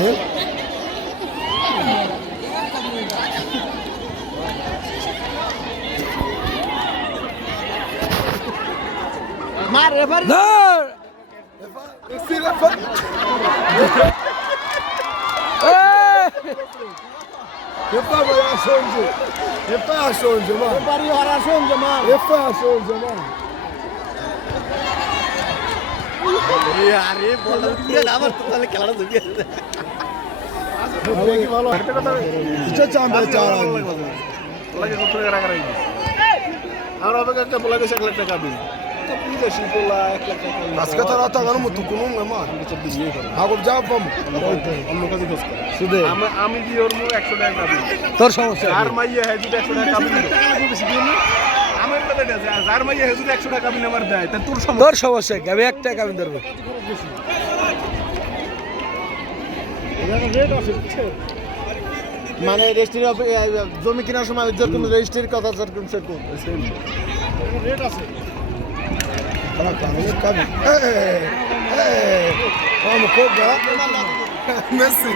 দেখেন মার referee Yapma ya sonuncu. Yapma sonuncu ma. Referee হারা শোন জমা Yapma sonuncu ma. আরে বল আবার তো তাহলে খেলাটা জমে আছে Peki valla. Hiç çambe çağıran. লাগে কত টাকা রাখা রাখবি আর ওকে একটা বলা গেছে 1 লাখ টাকা দিন তো বিদেশি বলা 1 লাখ টাকা Aska tarafta kanı mutlu kunun ama. কিছু দিয়ে করে Hakup cevap mı? অন্য কাছে খোঁজ করে Sude. আমি দিয়ে ওর 100 টাকা দিই Tor সমস্যা আর মাইয়া হয় যদি 100 টাকা দিই আমার কথা আছে আর মাইয়া হয় যদি 100 টাকা দিন আমার দেয় তা তোর সমস্যা তোর সমস্যা কি আমি একটা কামি ধরবো রেট আছে বুঝছো মানে রেজিস্ট্রি জমি কেনার সময় যেরকম রেজিস্ট্রির কথা যেরকম সেরকম রেট আছে Bana kanını kabi. Vamos, koga. Messi.